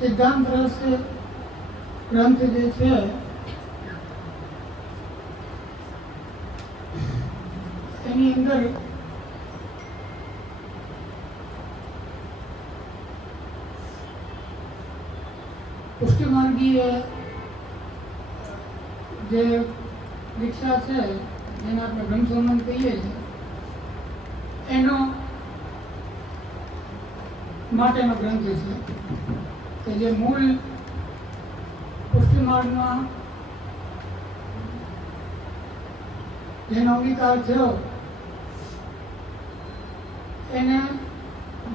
સિદ્ધાંત રહસ્ય ગ્રંથ જે છે એની અંદર પુષ્ટિમાર્ગીય જે દીક્ષા છે જેને આપણે બ્રહ્મસંબંધ કહીએ છીએ એનો માટેનો ગ્રંથ છે કે જે મૂળ પુષ્ટિમાર્ગમાં જેનો અંગીકાર થયો એને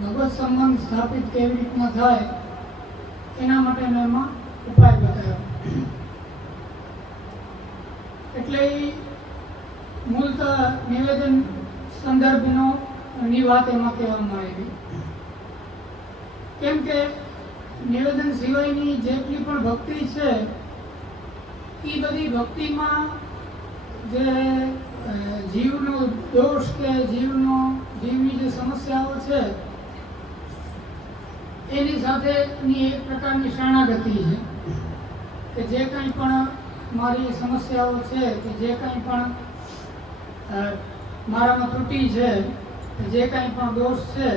ભગવત સંબંધ સ્થાપિત કેવી રીતના થાય એના માટેનો એમાં ઉપાય બતાવ્યો. એટલે મૂળત નિવેદન સંદર્ભનો ની વાત એમાં કહેવામાં આવી. કેમ કે નિવેદન સિવાયની જેટલી પણ ભક્તિ છે એ બધી ભક્તિમાં જે જીવનો દોષ કે જીવની જે સમસ્યાઓ છે એની સાથેની એક પ્રકારની શરણાગતિ છે કે જે કંઈ પણ મારી સમસ્યાઓ છે કે જે કંઈ પણ મારામાં ત્રુટિ છે જે કંઈ પણ દોષ છે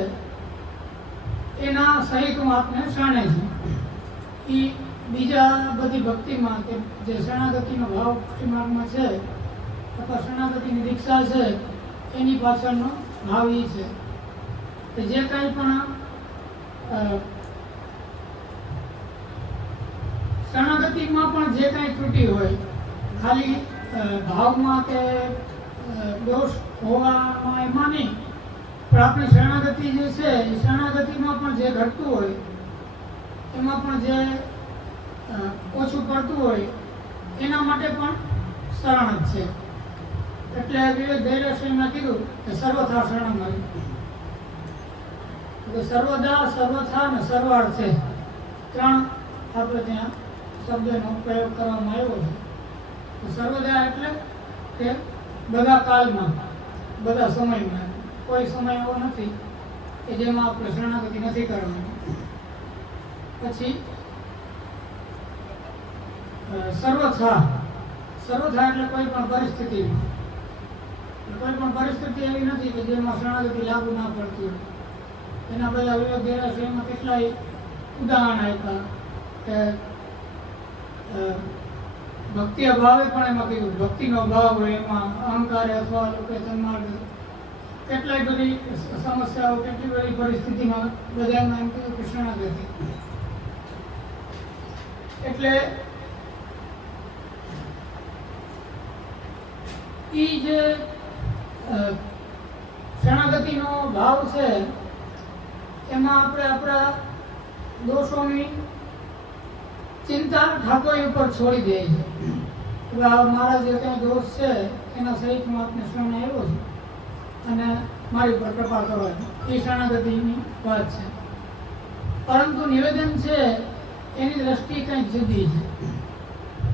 એના સહિત હું આપને શરણે છું. એ બીજા બધી ભક્તિમાં કે જે શરણાગતિનો ભાવ પુષ્ટિમાર્ગમાં છે અથવા શરણાગતિની દીક્ષા છે એની પાછળનો ભાવ એ છે કે જે કંઈ પણ શરણાગતિમાં પણ જે કંઈ ત્રુટિ હોય ખાલી ભાવમાં કે દોષ હોવામાં એમાં નહીં પણ આપણી શરણાગતિ જે છે એ શરણાગતિમાં પણ જે ઘટતું હોય એમાં પણ જે ઓછું પડતું હોય એના માટે પણ શરણ જ છે. એટલે વિવેક ધૈર્યશ્રીમાં કીધું કે સર્વથા શરણમ. સર્વદા, સર્વથા ને સર્વાર્થે ત્રણ આપણે ત્યાં શબ્દનો પ્રયોગ કરવામાં આવ્યો છે. સર્વદા એટલે કે બધા કાળમાં, બધા સમયમાં, કોઈ સમય એવો નથી કે જેમાં આપણે શરણાગતિ નથી કરવાની. પછી સર્વથા, સર્વથા એટલે કોઈ પણ પરિસ્થિતિમાં, કોઈ પણ પરિસ્થિતિ એવી નથી કે જેમાં શરણાગતિ લાગુ ના પડતી હોય. એના બધા વિવેક ધૈર્યશ્રીમાં કેટલાય ઉદાહરણ આપ્યા કે ભક્તિ અભાવે પણ એમાં કીધું ભક્તિનો અભાવ હોય એમાં અહંકાર અથવા લોકો તન્માર્ગ કેટલાય બધી સમસ્યાઓ કેટલી બધી પરિસ્થિતિમાં બધામાં એમ કીધું કે શરણાગતિ. એટલે એ જે શરણાગતિનો ભાવ છે એમાં આપણે આપણા દોષોની ચિંતા ઠાકોર ઉપર છોડી દે છે. મારા જે કંઈ દોષ છે એના સહિત હું આપને શરણે આવ્યો છું અને મારી ઉપર કૃપા કરો, એ શરણાગતિની વાત છે. પરંતુ નિવેદન છે એની દ્રષ્ટિ કંઈક જુદી છે.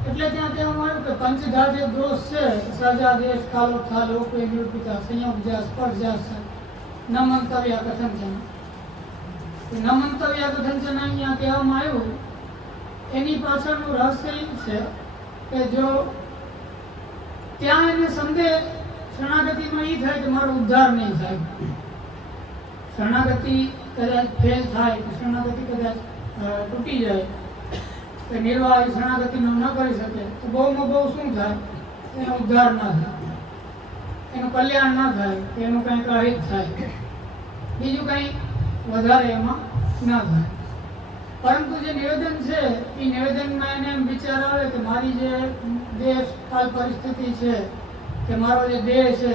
એટલે ત્યાં કહેવામાં આવ્યું કે પંચધા જે દોષ છે સજા દેશ કાલો થા લોકો નિરૂપિતા સંયોગ જા સ્પર્શ જા ન મંતવ્ય કથન ન મંતવ્ય કથન અહીંયા કહેવામાં આવ્યું એની પાછળનું રહસ્ય એ છે કે જો ત્યાં એને સંદેહ શરણાગતિમાં એ થાય કે મારો ઉદ્ધાર નહીં થાય, શરણાગતિ કદાચ ફેલ થાય કે શરણાગતિ કદાચ તૂટી જાય કે નિર્વાહ શરણાગતિનો ન કરી શકે તો બહુમાં બહુ શું થાય, એનો ઉદ્ધાર ના થાય, એનું કલ્યાણ ના થાય, એનું કંઈક અહિત થાય, બીજું કંઈ વધારે એમાં ના થાય. પરંતુ જે નિવેદન છે એ નિવેદનમાં એને એમ વિચાર આવે કે મારી જે દેશ કાલ પરિસ્થિતિ છે કે મારો જે દેહ છે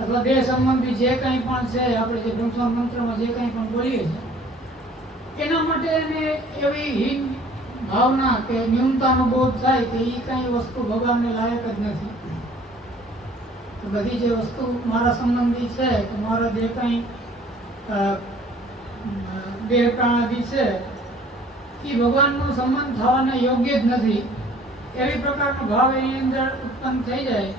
અથવા દેહ સંબંધી જે કંઈ પણ છે, આપણે જે બ્રહ્મ મંત્રમાં જે કંઈ પણ બોલીએ છીએ એના માટે એને એવી હીન ભાવના કે ન્યૂનતાનો બોધ થાય કે એ કંઈ વસ્તુ ભગવાનને લાયક જ નથી. બધી જે વસ્તુ મારા સંબંધી છે કે મારા જે કંઈ દેહ પ્રાણાદિ છે એ ભગવાનનો સંબંધ થવાને યોગ્ય જ નથી, એવી પ્રકારનો ભાવ એની અંદર ઉત્પન્ન થઈ જાય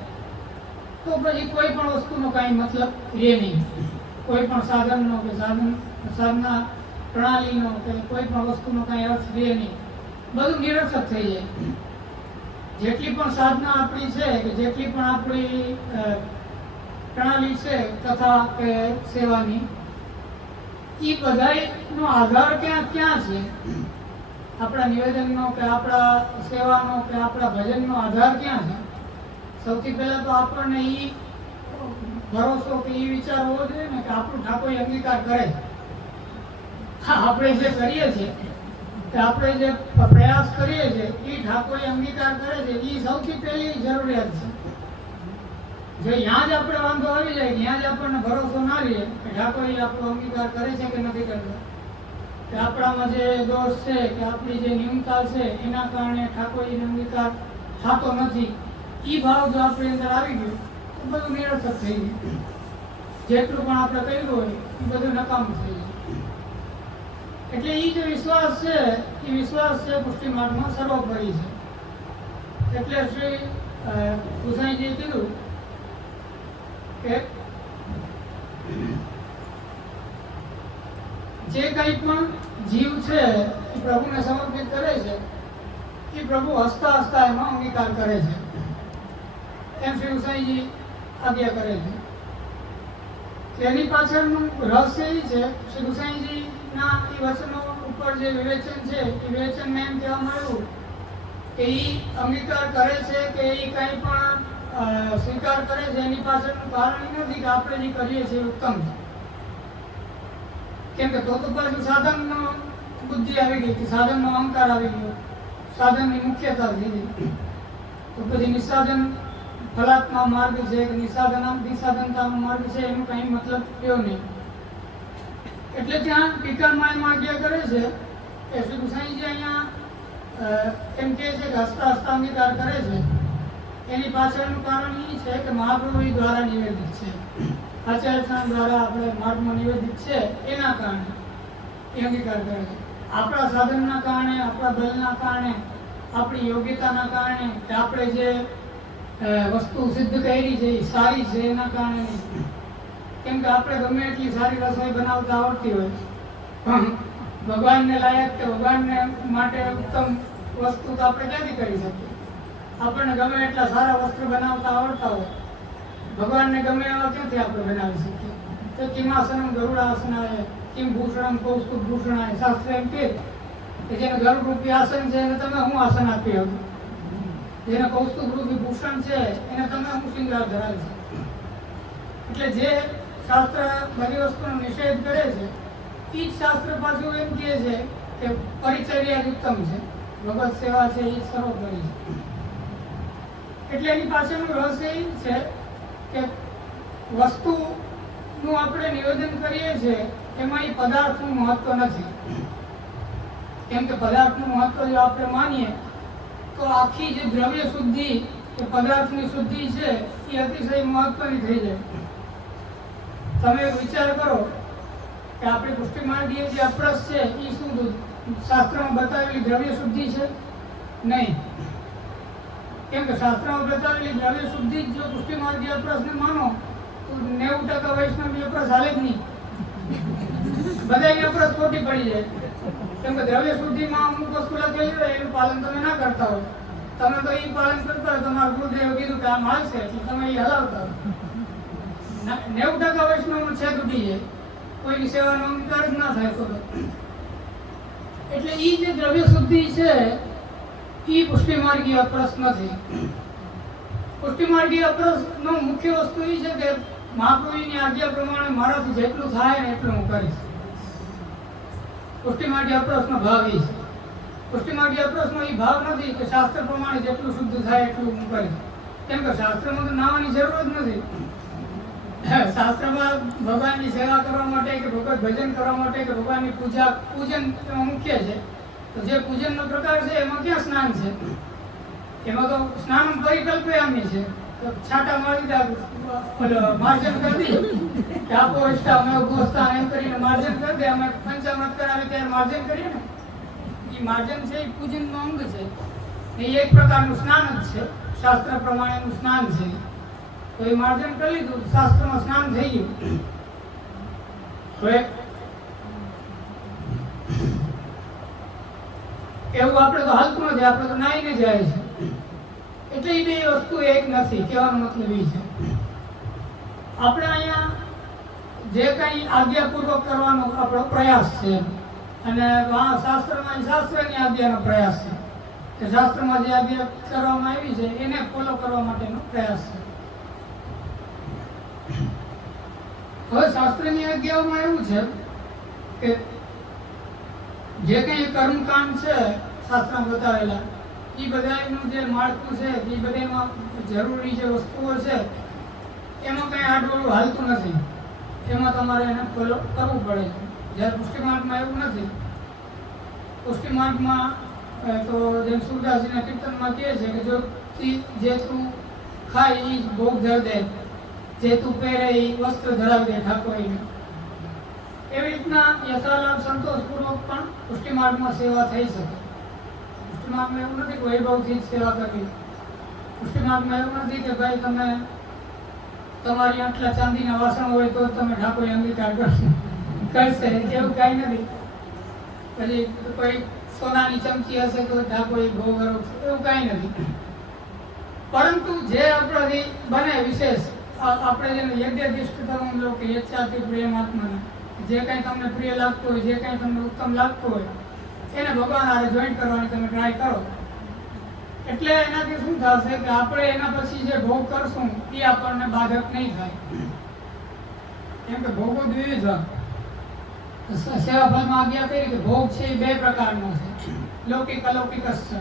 તો પછી કોઈ પણ વસ્તુનો કાંઈ મતલબ રહે નહીં. કોઈ પણ સાધનનો કે સાધના પ્રણાલીનો કે કોઈ પણ વસ્તુનો કાંઈ અર્થ રહે નહીં, બધું નિરર્થક થઈ જાય. જેટલી પણ સાધના આપણી છે કે જેટલી પણ આપણી પ્રણાલી છે તથા કે સેવાની, એ બધાનો આધાર ક્યાં છે? આપણા નિવેદનનો કે આપણા સેવાનો કે આપણા ભજનનો આધાર ક્યાં છે? સૌથી પહેલાં તો આપણને એ ભરોસો કે એ વિચાર હોવો જોઈએ ને કે આપણું ઠાકોર અંગીકાર કરે. આપણે જે કરીએ છીએ કે આપણે જે પ્રયાસ કરીએ છીએ એ ઠાકોર અંગીકાર કરે છે, એ સૌથી પહેલી જરૂરિયાત છે. જો ત્યાં જ આપણે વાંધો આવી જાય, ત્યાં જ આપણને ભરોસો ના રહે કે ઠાકોર આપણો અંગીકાર કરે છે કે નથી કરતો, કે આપણામાં જે દોષ છે કે આપણી જે ન્યૂનતા છે એના કારણે ઠાકોરજીનો અંગીકાર થતો નથી, એ ભાવ જો આપણી અંદર આવી ગયો તો બધું નિરર્થક થઈ ગયું. જેટલું પણ આપણે કર્યું હોય એ બધું નકામું થઈ જાય. એટલે એ જે વિશ્વાસ છે એ વિશ્વાસ છે પુષ્ટિ માર્ગમાં સર્વોપરી છે. એટલે શ્રી ગુસાઈજીએ કીધું કે જે કંઈ પણ જીવ છે એ પ્રભુને સમર્પિત કરે છે એ પ્રભુ હસતા હસતા એમાં અંગીકાર કરે છે, એમ શ્રી ગુસાઈજી આજ્ઞા કરે છે. તેની પાછળનું રહસ્ય એ છે, શ્રી ગુસાઈજીના એ વચનો ઉપર જે વિવેચન છે એ વિવેચનમાં એમ કહેવામાં આવ્યું કે એ અંગીકાર કરે છે કે એ કંઈ પણ સ્વીકાર કરે છે એની પાછળનું કારણ એ નથી કે આપણે જે કરીએ છીએ ઉત્તમ છે. કેમ કે તો પાછું સાધનનો બુદ્ધિ આવી ગઈ, સાધનનો અહંકાર આવી ગયો, સાધનની મુખ્યતા થઈ ગઈ. તો પછી નિસાધન ફલાત્મા માર્ગ છે કે નિસાધનતાનો માર્ગ છે એનો કંઈ મતલબ થયો નહીં. એટલે ત્યાં ટીકામાં એમાં આજ્ઞા કરે છે કે શ્રી ગુસાઈજી અહીંયા એમ કહે છે કે હસતા હસતા અંગીકાર કરે છે. એની પાછળનું કારણ એ છે કે મહાપ્રભુ દ્વારા નિવેદિત છે, આચાર્ય દ્વારા આપણે માર્ગમાં નિવેદિત છે, એના કારણે એ અંગીકાર કરે છે. આપણા સાધનના કારણે, આપણા બલના કારણે, આપણી યોગ્યતાના કારણે કે આપણે જે વસ્તુ સિદ્ધ કરી છે એ સારી છે એના કારણે નહીં. કેમ કે આપણે ગમે એટલી સારી રસોઈ બનાવતા આવડતી હોય પણ ભગવાનને લાયક કે ભગવાનને માટે ઉત્તમ વસ્તુ તો આપણે ક્યાંથી કરી શકીએ? આપણને ગમે એટલા સારા વસ્ત્ર બનાવતા આવડતા હોય, ભગવાનને ગમે એવા ક્યાંથી આપણે બનાવી શકીએ? તો કિમાસનમ ગરુડાસનાય કિમ ભૂષણમ કૌસ્તુભ ભૂષણાય, શાસ્ત્ર એમ કહે કે જેને ગરુડરૂપી આસન છે એને તમે હું આસન આપી શકો, જેને કૌસ્તુભ રૂપી ભૂષણ છે એને તમે હું શૃંગાર ધરાવી શકો. એટલે જે શાસ્ત્ર બધી વસ્તુનો નિષેધ કરે છે એ જ શાસ્ત્ર પાછું એમ કહે છે કે પરિચર્યા જ ઉત્તમ છે, ભગવત સેવા છે એ જ સર્વોપરી છે. એટલે એની પાછળનું રહસ્ય એ છે કે વસ્તુનું આપણે નિવેદન કરીએ છીએ એમાં એ પદાર્થનું મહત્વ નથી. કેમ કે પદાર્થનું મહત્વ જો આપણે માનીએ તો આખી જે દ્રવ્ય શુદ્ધિ કે પદાર્થની શુદ્ધિ છે એ અતિશય મહત્વની થઈ જાય. તમે વિચાર કરો કે આપણી પુષ્ટિ માર્ગીય જે અપરસ છે એ શું શાસ્ત્રમાં બતાવેલી દ્રવ્ય શુદ્ધિ છે? નહીં. કેમ કે શાસ્ત્રમાં બતાવેલી દ્રવ્ય શુદ્ધિ જો પુષ્ટિ માર્ગીય અપરસને માનો તો 90% વૈષ્ણવ અપરસ હાલે જ નહીં, બધાની અપરસ ખોટી પડી જાય. કેમ કે દ્રવ્ય શુદ્ધિમાં અમુક વસ્તુ લખેલી હોય એનું પાલન તમે ના કરતા હોય, તમે તો એ પાલન કરતા હોય, તમારા ગુરુદેવે કીધું કે આમ હાલશે એટલે તમે એ હલાવતા હોય. 90% વૈષ્ણવનું છેદ ઉડી જાય, કોઈની સેવાનો અંગીકાર જ ના થાય. તો એટલે એ જે દ્રવ્ય શુદ્ધિ છે એ પુષ્ટિ માર્ગીય અપરસ નથી. પુષ્ટિ માર્ગીય અપરસનો મુખ્ય વસ્તુ એ છે કે મહાપ્રભુની આજ્ઞા પ્રમાણે મારાથી જેટલું થાય ને એટલું હું કરીશ. પુષ્ટિમાર્ગી અપ્રોચનો ભાવ એ છે. પુષ્ટિમાર્ગી અપ્રોચનો એ ભાવ નથી કે શાસ્ત્ર પ્રમાણે જેટલું શુદ્ધ થાય એટલું હું કરીશ. કેમ કે શાસ્ત્રમાં તો નાવાની જરૂર જ નથી. શાસ્ત્રમાં ભગવાનની સેવા કરવા માટે કે ભગવત ભજન કરવા માટે કે ભગવાનની પૂજન એમાં મુખ્ય છે. તો જે પૂજનનો પ્રકાર છે એમાં ક્યાં સ્નાન છે? એમાં તો સ્નાન પરિકલ્પયામી છે. છાંટા મારી દીધા, માર્જન કરી દીધું કે આપો ઇષ્ટા અમે ઉભોસ્તાન એમ કરીને માર્જન કરી દે. અમે પંચામૃત કરાવે ત્યારે માર્જન કરીએ ને, એ માર્જન છે એ પૂજનનો અંગ છે. એ એક પ્રકારનું સ્નાન જ છે, શાસ્ત્ર પ્રમાણેનું સ્નાન છે. તો એ માર્જન કરી લીધું, શાસ્ત્રમાં સ્નાન થઈ ગયું. હવે એવું આપણે તો હાલતું નથી, આપણે તો નાઈને જાય છે. એટલે એ બે વસ્તુ એક નથી. કહેવાનો મતલબ એ છે આપણે અહીંયા જે કંઈ આજ્ઞાપૂર્વક કરવાનો આપણો પ્રયાસ છે અને શાસ્ત્રની આજ્ઞાનો પ્રયાસ છે કે શાસ્ત્રમાં જે આજ્ઞા કરવામાં આવી છે એને ફોલો કરવા માટેનો પ્રયાસ છે. હવે શાસ્ત્રની આજ્ઞાઓમાં એવું છે કે જે કંઈ કર્મકાંડ છે શાસ્ત્રમાં બતાવેલા, એ બધાનું જે માળખું છે, એ બધામાં જરૂરી જે વસ્તુઓ છે એમાં કંઈ આડવડું હાલતું નથી. એમાં તમારે એને ફોલો કરવું પડે છે. જ્યારે પુષ્ટિમાર્ગમાં એવું નથી. પુષ્ટિમાર્ગમાં તો જેમ સુરદાસજીના કીર્તનમાં કહે છે કે જો જે તું ખાય એ ભોગ ધર દે, જે તું પહેરે એ વસ્ત્ર ધરાવી દે ઠાકોરીને. એવી રીતના યથાલાભ સંતોષપૂર્વક પણ પુષ્ટિમાર્ગમાં સેવા થઈ શકે. પુષ્ટિમાર્ગમાં એવું નથી કે વૈભવથી જ સેવા કરવી. પુષ્ટિમાર્ગમાં એવું નથી કે ભાઈ તમે તમારી આટલા ચાંદીના વાસણ હોય તો તમે ઠાકોરી અંગીકાર કરશે, એવું કાંઈ નથી. પછી કોઈ સોનાની ચમચી હશે તો ઠાકોરી ભોગ કરશે, એવું કાંઈ નથી. પરંતુ જે આપણાથી બને વિશેષ, આપણે જેને યજ્ઞદિષ્ટ ધર્મ લો કે યચ્છાતિ પ્રિયમાત્માને, જે કંઈ તમને પ્રિય લાગતું હોય, જે કંઈ તમને ઉત્તમ લાગતું હોય એને ભગવાન હારે જોઈન્ટ કરવાની તમે ટ્રાય કરો. એટલે એનાથી શું થશે કે આપણે એના પછી જે ભોગ કરશું એ આપણને બાધક નહીં થાય. કેમ કે ભોગો વિવિધ હોય. સેવાફળમાં આજ્ઞા કરી કે ભોગ છે એ બે પ્રકારનો છે, લૌકિક અલૌકિક છે.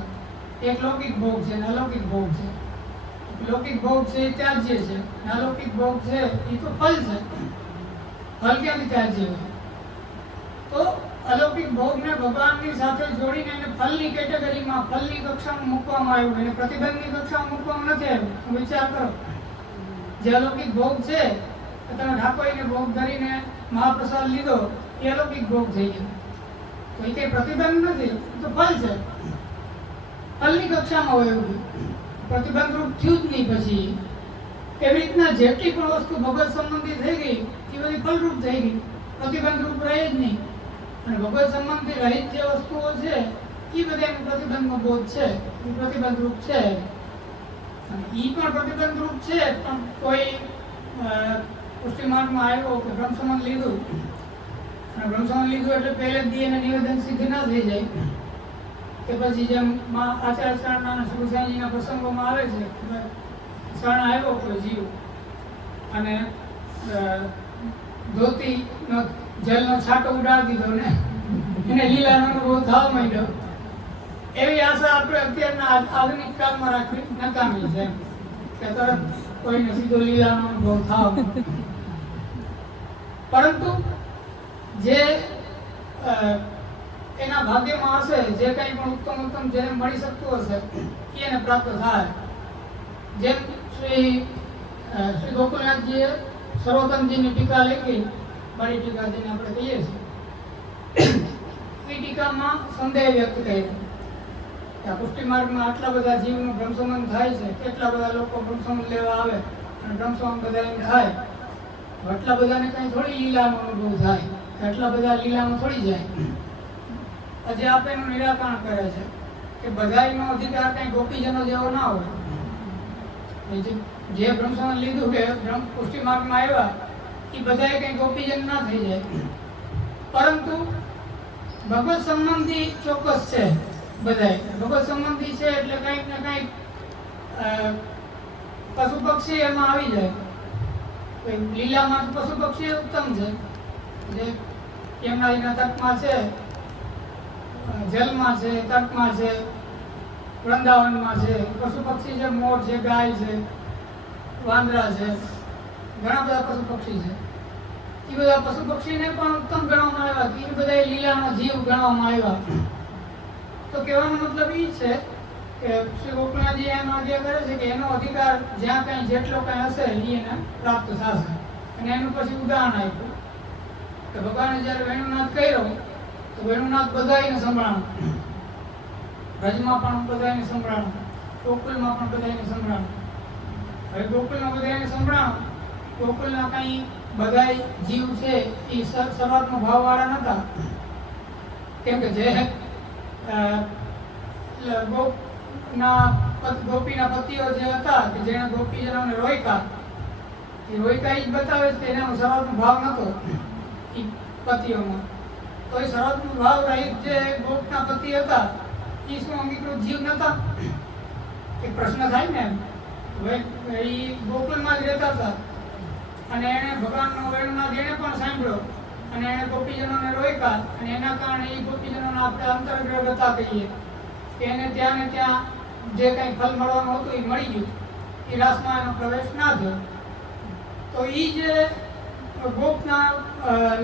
એક લૌકિક ભોગ છે અને અલૌકિક ભોગ છે. લૌકિક ભોગ છે એ ત્યાજ્ય છે, અલૌકિક ભોગ છે એ તો ફલ છે. ફલ ક્યાંથી ત્યાજ્ય હોય? તો અલૌકિક ભોગને ભગવાનની સાથે જોડીને એને ફલની કેટેગરીમાં, ફલની કક્ષામાં મૂકવામાં આવ્યું, એને પ્રતિબંધની કક્ષામાં મૂકવામાં નથી આવ્યું. વિચાર કરો, જે અલૌકિક ભોગ છે તમે ઠાકોરીને ભોગ ધરીને મહાપ્રસાદ લીધો એ અલૌકિક ભોગ થઈ ગયો. તો એ કંઈ પ્રતિબંધ નથી, તો ફલ છે. ફલની કક્ષામાં હોય એવું પ્રતિબંધ રૂપ થયું જ નહીં. પછી એવી રીતના જેટલી પણ વસ્તુ ભગવત સંબંધી થઈ ગઈ એ બધી ફલરૂપ થઈ ગઈ, પ્રતિબંધ રૂપ રહે જ નહીં. અને ભગવત સંબંધી રહિત જે વસ્તુઓ છે એ બધા પ્રતિબંધનો બોધ છે, એ પ્રતિબંધ રૂપ છે. અને એ પણ પ્રતિબંધ રૂપ છે. પણ કોઈ પુષ્ટિમાર્ગમાં આવ્યો કે બ્રહ્મસંબંધ લીધું, અને બ્રહ્મસંબંધ લીધું એટલે પહેલે જ દી એને નિવેદન સિદ્ધ ના થઈ જાય. કે પછી જેમ આચાર્ય શરણના અને સુરસાઈજીના પ્રસંગોમાં આવે છે કે શરણ આવ્યો કોઈ જીવ અને ધોતીનો જલનો છાંટો ઉડાડી દીધો ને એને લીલાનો અનુભવ થવા માંડ્યો. એવી આશા આપણે અત્યારના આધુનિક કાળમાં રાખવી નકામી છે કે તરત કોઈને સીધો લીલાનો અનુભવ થવા માંડ્યો. પરંતુ જે એના ભાગ્યમાં હશે, જે કંઈ પણ ઉત્તમ જેને મળી શકતું હશે એને પ્રાપ્ત થાય. જેમ શ્રી ગોકુલનાથજીએ સર્વોત્તમજીની ટીકા લખી, બડી ટીકા જેને આપણે કહીએ છીએ, એ ટીકામાં સંદેહ વ્યક્ત કર્યો કે આ પુષ્ટિમાર્ગમાં આટલા બધા જીવનું બ્રહ્મસંબંધ થાય છે, કેટલા બધા લોકો બ્રહ્મસંબંધ લેવા આવે અને બ્રહ્મસંબંધ બધા એમ થાય, આટલા બધાને કંઈ થોડી લીલાનો અનુભવ થાય, આટલા બધા લીલામાં થોડી જાય. હજી આપ એનું નિરાકરણ કરે છે કે બધાયનો અધિકાર કંઈ ગોપીજનો જેવો ના હોય. જે બ્રહ્મસંબંધ લીધું કે પુષ્ટિમાર્ગમાં આવ્યા એ બધાએ કંઈ ગોપીજન ના થઈ જાય. પરંતુ ભગવત સંબંધી ચોક્કસ છે. બધાએ ભગવત સંબંધી છે એટલે કંઈક ને કંઈક પશુ પક્ષી એમાં આવી જાય. લીલામાં પશુ પક્ષી ઉત્તમ છે. જે યમુનાજીના તટમાં છે જલમાં છે, તટમાં છે, વૃંદાવનમાં છે, પશુ પક્ષી છે, મોર છે, ગાય છે, વાંદરા છે, ઘણા બધા પશુ પક્ષી છે. એ બધા પશુ પક્ષીને પણ ઉત્તમ ગણવામાં આવ્યા, એ બધા લીલાનો જીવ ગણવામાં આવ્યા. તો કહેવાનો મતલબ એ છે કે શ્રી ગોકુળનાથજી એમ આજ્ઞા કરે છે કે એનો અધિકાર જ્યાં કંઈ જેટલો કંઈ હશે એ એને પ્રાપ્ત થશે. અને એનું પછી ઉદાહરણ આપ્યું કે ભગવાને જ્યારે વેણુનાથ કર્યો તો વેણુનાથ બધાને સંભળાણું, વ્રજમાં પણ બધાને સંભળાણું, ગોકુલમાં પણ બધાને સંભળાણું. હવે ગોકુલમાં બધાને સંભળાણું, ગોકુલના કંઈ બધા જીવ છે એ સર્વાત્મ ભાવવાળા નહોતા. કેમ કે જે ગોપીના પતિઓ જે હતા કે જેને ગોપીજનોને રોક્યા, એ રોક્યા એ જ બતાવે છે કે એનો સર્વાત્મ ભાવ નહોતો એ પતિઓમાં. તો એ સર્વાત્મ ભાવ રહિત જે ગોપના પતિ હતા એ શું અંગીકૃત જીવ નહોતા? એક પ્રશ્ન થાય ને એમ. હવે એ ગોકુલમાં જ રહેતા હતા અને એણે ભગવાનનો વેણુનાથ એણે પણ સાંભળ્યો અને એણે ગોપીજનોને રોક્યા અને એના કારણે એ ગોપીજનોના આપણે અંતર્ગ્રહતા કહીએ કે એને ત્યાં ને ત્યાં જે કંઈ ફલ મળવાનું હતું એ મળી ગયું, એ રાસમાં એનો પ્રવેશ ના થયો. તો એ જે ગોપના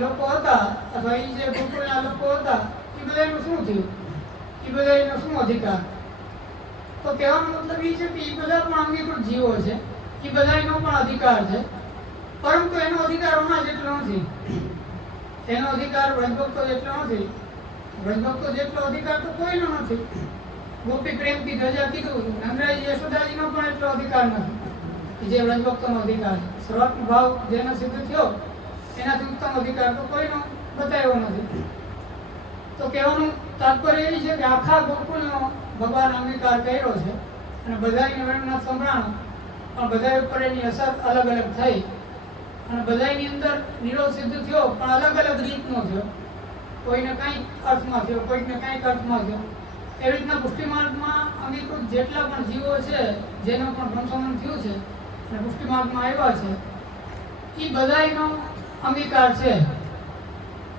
લોકો હતા અથવા એ જે ગોકુળના લોકો હતા એ બધાનું શું થયું? એ બધાનો શું અધિકાર? તો કહેવાનો મતલબ એ છે કે એ બધા પણ અંગીકૃત જીવો છે, એ બધાનો પણ અધિકાર છે, પરંતુ એનો અધિકાર ઓના જેટલો નથી. એનો અધિકાર વ્રજભક્તો જેટલો નથી. વ્રજભક્તો જેટલો અધિકાર તો કોઈનો નથી. ગોપી પ્રેમથી ધજા કીધું, નંદરાજ યશોદાજીનો પણ એટલો અધિકાર નથી જે વ્રજભક્તોનો અધિકાર છે. સર્વાત્મ ભાવ જેનો સિદ્ધ થયો એનાથી ઉત્તમ અધિકાર તો કોઈનો બતાવ્યો નથી. તો કહેવાનું તાત્પર્ય એ છે કે આખા ગોકુળનો ભગવાન અંગીકાર કર્યો છે અને બધાને વેણુનાથ સંભળાણું, પણ બધા ઉપર એની અસર અલગ અલગ થઈ અને બધાની અંદર નિરોધ સિદ્ધ થયો, પણ અલગ અલગ રીતનો થયો. કોઈને કંઈક અર્થમાં થયો, કોઈને કંઈક અર્થમાં થયો. એવી રીતના પુષ્ટિમાર્ગમાં અંગીકૃત જેટલા પણ જીવો છે જેનો પણ સંશોધન થયું છે અને પુષ્ટિમાર્ગમાં આવ્યા છે એ બધાનો અંગીકાર છે,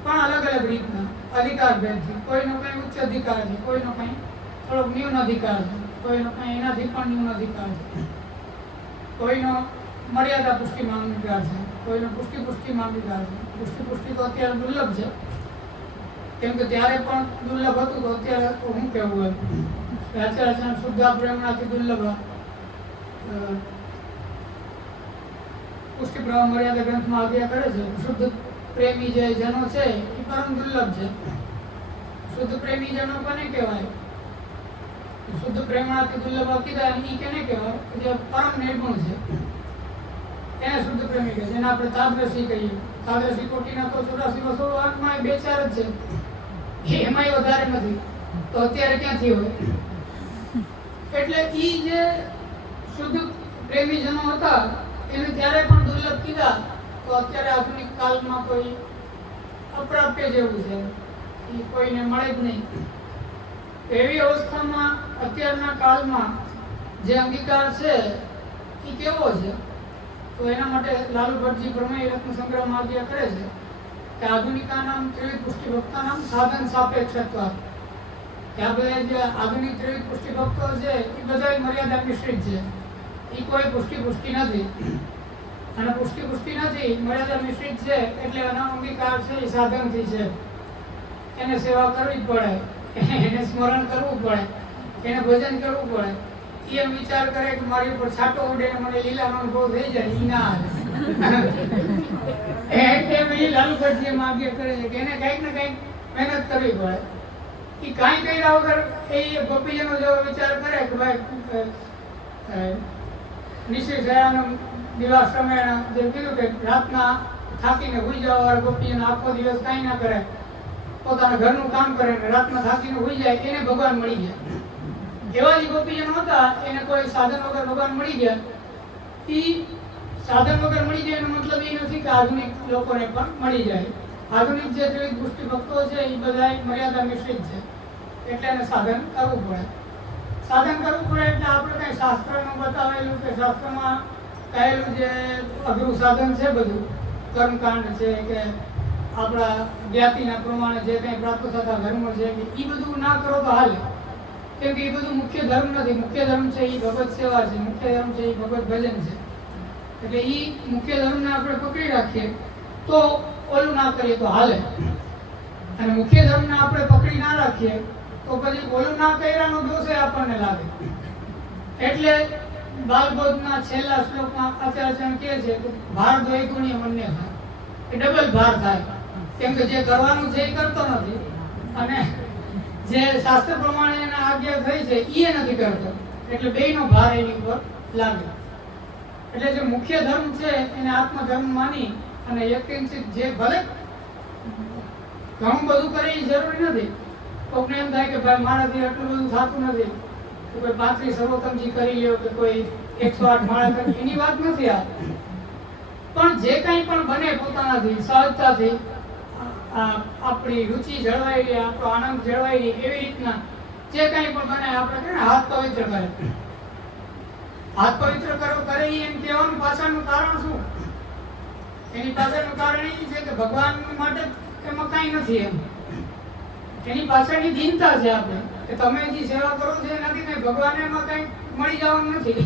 પણ અલગ અલગ રીતના અધિકાર ભેદથી. કોઈનો કંઈ ઉચ્ચ અધિકાર છે, કોઈનો કંઈ થોડોક ન્યૂન અધિકાર છે, કોઈનો કંઈ એનાથી પણ ન્યૂન અધિકાર છે, કોઈનો મર્યાદા પુષ્ટિમાં અંગીકાર છે, કોઈનો પુષ્ટિમાં અંગીકાર છે. પુષ્ટિ તો અત્યારે દુર્લભ છે, કેમ કે ત્યારે પણ દુર્લભ હતું તો અત્યારે શું કહેવું એમ અત્યારે શુદ્ધ પ્રેમણાથી દુર્લભ પુષ્ટિ પ્રવાહ મર્યાદા ગ્રંથમાં આજ્ઞા કરે છે. શુદ્ધ પ્રેમી જે જનો છે એ પરમ દુર્લભ છે. શુદ્ધ પ્રેમી જનો કોને કહેવાય? શુદ્ધ પ્રેમણાથી દુર્લભ કીધા એ કેને કહેવાય? જે પરમ નિર્ગુણ છે એને શુદ્ધ પ્રેમી કહે છે. એને આપણે તાદ્રશી કહીએ. તાદ્રશી કોટીના તો 84 બે ચાર જ છે, એમાંય વધારે નથી. તો અત્યારે ક્યાંથી હોય? એટલે એ જે શુદ્ધ પ્રેમીજનો હતા એને ત્યારે પણ દુર્લભ કીધા, તો અત્યારે આધુનિક કાળમાં કોઈ અપ્રાપ્ય જેવું છે, એ કોઈને મળે જ નહીં. એવી અવસ્થામાં અત્યારના કાળમાં જે અંગીકાર છે એ કેવો છે? તો એના માટે લાલુ ભટ્ટજી પ્રમેય રત્ન સંગ્રહમાં આજ્ઞા કરે છે કે આધુનિકાનામ ત્રિવિધ પુષ્ટિ ભક્તાનામ સાધન સાપેક્ષત્વ. કે આ બધા જે આધુનિક ત્રિવિધ પુષ્ટિ ભક્તો છે એ બધા મર્યાદા મિશ્રિત છે. એ કોઈ પુષ્ટિ નથી અને પુષ્ટિ નથી, મર્યાદા મિશ્રિત છે. એટલે એનો અંગીકાર છે એ સાધનથી છે. એને સેવા કરવી જ પડે, એને સ્મરણ કરવું પડે, એને ભજન કરવું પડે. એમ વિચાર કરે કે મારી ઉપર છાંટો ઉડે ને મને લીલાનો અનુભવ થઈ જાય, ઈ ના આવે. લાલુ ભટ્ટજી આજ્ઞા કરે છે કે એને કંઈક ને કંઈક મહેનત કરવી પડે. એ કાંઈ કર્યા વગર એ ગોપીજનો જો વિચાર કરે કે ભાઈ નિશ્ચિત થયાનો દિવસ સમય જે કીધું કે રાતના થાકીને હોઈ જવા વાળા ગોપીજનો આખો દિવસ કાંઈ ના કરે, પોતાના ઘરનું કામ કરે ને રાતના થાકીને હોઈ જાય, એને ભગવાન મળી જાય. એવા જે ગોપીજનો હતા એને કોઈ સાધન વગર ભગવાન મળી ગયા. એ સાધન વગર મળી જાય એનો મતલબ એ નથી કે આધુનિક લોકોને પણ મળી જાય. આધુનિક જે ત્રિવિધ પુષ્ટિ ભક્તો છે એ બધા મર્યાદા મિશ્રિત છે, એટલે એને સાધન કરવું પડે. સાધન કરવું પડે એટલે આપણે કંઈ શાસ્ત્રમાં બતાવેલું કે શાસ્ત્રમાં કહેલું જે અઘરું સાધન છે બધું કર્મકાંડ છે કે આપણા જ્ઞાતિના પ્રમાણે જે કંઈ પ્રાપ્ત થતા ધર્મો છે એ બધું ના કરો તો હાલે, કેમ કે એ બધું મુખ્ય ધર્મ નથી. મુખ્ય ધર્મ છે એ ભગવત સેવા છે, મુખ્ય ધર્મ છે એ ભગવત ભજન છે. એટલે એ મુખ્ય ધર્મને આપણે પકડી રાખીએ તો ઓલું ના કરીએ તો હાલે, અને મુખ્ય ધર્મને આપણે પકડી ના રાખીએ તો પછી ઓલું ના કર્યાનો દોષ આપણને લાગે. એટલે બાલબોધના છેલ્લા શ્લોકમાં આચાર્ય કહે છે કે ભાર દ્વય ગુણ્ય મન્ય થાય, એ ડબલ ભાર થાય, કેમ કે જે કરવાનું છે એ કરતો નથી અને જે શાસ્ત્ર પ્રમાણે એને આજ્ઞા થઈ છે એ નથી કરતો, એટલે બેયનો ભાર એની ઉપર લાગે. એટલે જે મુખ્ય ધર્મ છે એને આત્મધર્મ માની અને યત્કિંચિત જે ભલે ઘણું બધું કરે એ જરૂરી નથી. કોકને એમ થાય કે ભાઈ મારાથી આટલું બધું થતું નથી, તો કોઈ 35 સર્વોત્તમજી કરી લ્યો કે કોઈ 108 માળા કરી, એની વાત નથી આ. પણ જે કંઈ પણ બને પોતાનાથી સહજતાથી આપણી રુચિ જળવાઈ રહે, આપણો આનંદ જળવાઈ રહે, એવી રીતના જે કંઈ પણ બને આપણે કહે હાથ પવિત્ર કરે. હાથ પવિત્ર કરો કરે એમ કહેવાનું પાછળનું કારણ શું? એની પાછળનું કારણ એ છે કે ભગવાન માટે એમાં કાંઈ નથી એમ. એની પાછળની દિનતા છે આપણે કે તમે જે સેવા કરો છો એનાથી કંઈ ભગવાનને એમાં કંઈ મળી જવાનું નથી.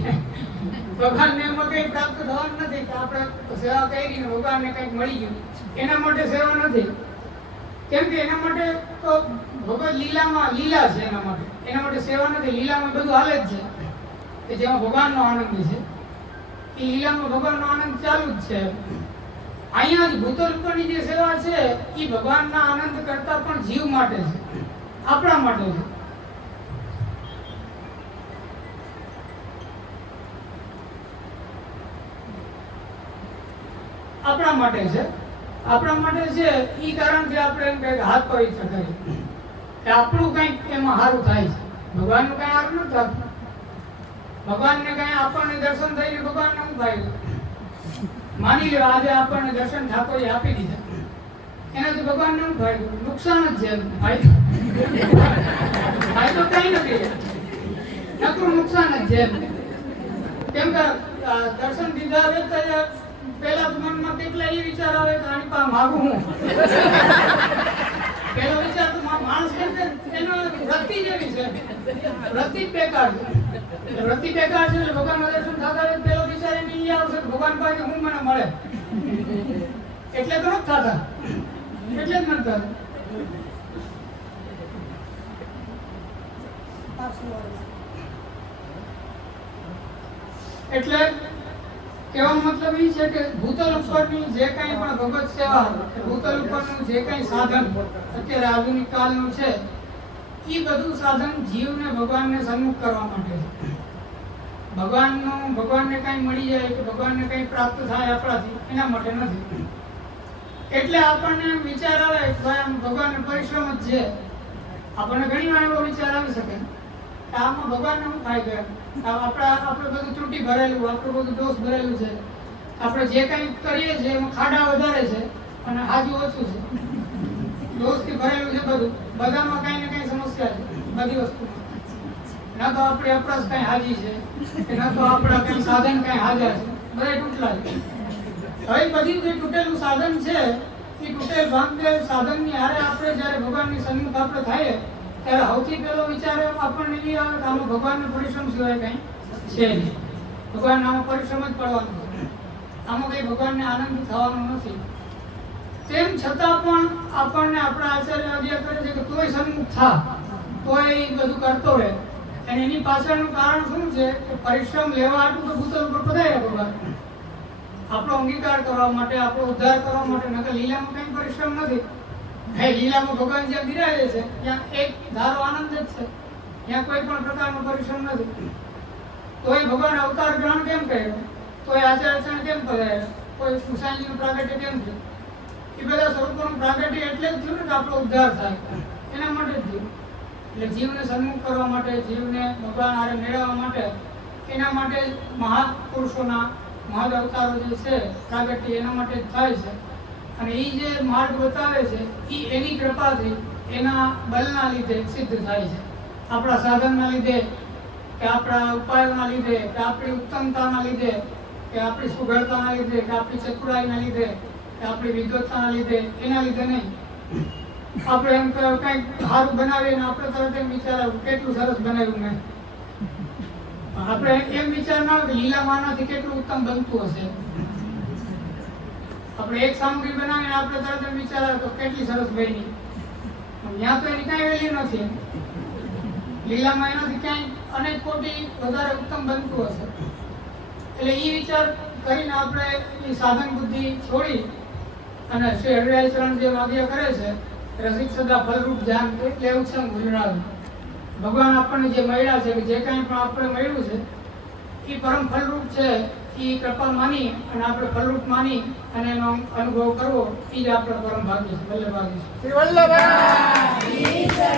ભગવાનને એમાં કંઈ પ્રાપ્ત થવાનું નથી કે આપણે સેવા કરી ને ભગવાનને કંઈક મળી ગયું, એના માટે સેવા નથી. કેમ કે એના માટે તો ભગવત લીલામાં લીલા છે, એના માટે સેવા નથી. લીલામાં બધું હાલે જ છે કે જેમાં ભગવાનનો આનંદ છે, એ લીલામાં ભગવાનનો આનંદ ચાલુ જ છે. અહીંયા જ ભૂતલ ઉપરની જે સેવા છે એ ભગવાનના આનંદ કરતા પણ જીવ માટે છે, આપણા માટે છે. આપણા માટે છે, આપણા માટે છે. એ કારણથી આપણે એમ કહે હાથ પવિત્ર કરીએ કે આપણું કંઈક એમાં સારું થાય છે. ભગવાનનું કંઈ સારું નથી થતું. ભગવાનને કંઈ આપણને દર્શન થઈને ભગવાનને શું ફાયદો? માની લો આજે આપણને દર્શન ઠાકોરે આપી દીધા, એનાથી ભગવાનને શું ફાયદો? નુકસાન જ છે. ફાયદો કઈ નથી, નકરું નુકસાન જ છે. કેમ કે દર્શન દીધા વેચતા પેલા મનમાં કેટલા એ વિચાર આવે કે આની પાસે માગું હું. પેલો વિચાર તો માણસ કેમ કે એનો વૃત્તિ જેવી છે, વૃત્તિ બેકાર છે. વૃત્તિ બેકાર છે એટલે ભગવાનના દર્શન થતા રહે. પેલો વિચાર એને એ આવશે ભગવાન પાસે હું મને મળે, એટલે તો નથી થતા, એટલે જ નથી થતા. એટલે કહેવાનો મતલબ એ છે કે ભૂતલ ઉપરની જે કંઈ પણ ભગવત સેવા, ભૂતલ ઉપરનું જે કંઈ સાધન અત્યારે આધુનિક કાળનું છે એ બધું સાધન જીવને ભગવાનને સન્મુખ કરવા માટે છે. ભગવાનને કંઈ મળી જાય કે ભગવાનને કંઈ પ્રાપ્ત થાય આપણાથી એના માટે નથી. એટલે આપણને એમ વિચાર આવે કે ભાઈ આમ ભગવાનને પરિશ્રમ જ છે. આપણને ઘણી વાર એવો વિચાર આવી શકે કે આમાં ભગવાનને શું ફાયદો? આપણે બધું ત્રુટી ભરેલું, આપણું બધું દોષ ભરેલું છે. આપણે જે કંઈ કરીએ છીએ એમાં ખાડા વધારે છે અને હાજુ ઓછું છે. દોષથી ભરેલું છે બધું, બધામાં કંઈ ને કંઈ સમસ્યા છે, બધી વસ્તુમાં. ના તો આપણી અપરસ કંઈ હાજી છે કે ના તો આપણા કંઈ સાધન કંઈ હાજર છે, બધા તૂટલા છે. હવે બધી જે તૂટેલું સાધન છે એ તૂટેલ ભાંગેલ સાધનની હારે આપણે જ્યારે ભગવાનની સન્મુખ આપણે થાય ત્યારે સૌથી પહેલો વિચાર આપણને એ આવે કે આમાં ભગવાનનો પરિશ્રમ સિવાય કંઈ છે નહીં. ભગવાન આમાં પરિશ્રમ જ પડવાનો છે, આમાં કંઈ ભગવાનને આનંદ થવાનો નથી. તેમ છતાં પણ આપણને આપણા આચાર્ય આજ્ઞા કરે છે કે તોય સન્મુખ થા, તોય એ બધું કરતો રહે. અને એની પાછળનું કારણ શું છે કે પરિશ્રમ લેવા આટલું તો ભૂતલ ઉપર પધાર્યા ભગવાન, આપણો અંગીકાર કરવા માટે, આપણો ઉદ્ધાર કરવા માટે. નકર લીલામાં કંઈ પરિશ્રમ નથી. લીલામાં ભગવાન જ્યાં બિરાજે છે ત્યાં એક ધારો આનંદ જ છે, ત્યાં કોઈ પણ પ્રકારનો પરિશ્રમ નથી. તોય ભગવાન અવતાર ગ્રહણ કેમ કર્યો, તોય આચાર્ય કેમ પધાર્યા, કોઈ સુસાઈનું પ્રાગટ્ય કેમ થયું? એ બધા સ્વરૂપોનું પ્રાગટ્ય એટલે જ થયું ને કે આપણો ઉદ્ધાર થાય, એના માટે જ થયું. એટલે જીવને સન્મુખ કરવા માટે, જીવને ભગવાન હારે મેળવવા માટે, એના માટે મહાપુરુષોના મહદ અવતારો જે છે પ્રાગટ્ય એના માટે જ થાય છે. અને એ જે માર્ગ બતાવે છે એ એની કૃપાથી, એના બલના લીધે સિદ્ધ થાય છે. આપણા સાધનના લીધે કે આપણા ઉપાયોના લીધે કે આપણી ઉત્તમતાના લીધે કે આપણી સુઘડતાના લીધે કે આપણી ચતુરાઈના લીધે કે આપણી વિદ્વત્તાના લીધે, એના લીધે નહીં. આપણે એમ કંઈક સારું બનાવીએ ને આપણે તરત એમ વિચાર કેટલું સરસ બનાવ્યું મેં. આપણે એમ વિચાર ના આવે કે લીલા માનાથી કેટલું ઉત્તમ બનતું હશે. આપણે એક સામગ્રી બનાવીને આપણે તરત એમ વિચાર આવે તો કેટલી સરસ બની. ત્યાં તો એની કાંઈ વેલ્યુ નથી. લીલામાં એનાથી ક્યાંય અનેક કોટી વધારે ઉત્તમ બનતું હશે. એટલે એ વિચાર કરીને આપણે એ સાધન બુદ્ધિ છોડી અને શ્રી હરિરાય ચરણ જે વાગ્ય કરે છે, રસિક સદા ફલરૂપ ધ્યાન, એટલે એવું છે ગુજરાત ભગવાન આપણને જે મળ્યા છે, કે જે કાંઈ પણ આપણે મળ્યું છે એ પરમ ફલરૂપ છે. એ કૃપા માની અને આપણે ફલરૂપ માની અને એનો અનુભવ કરવો, એ જ આપણો પરમ ભાગ્ય છે. વલ્લભ ભાગ્ય છે.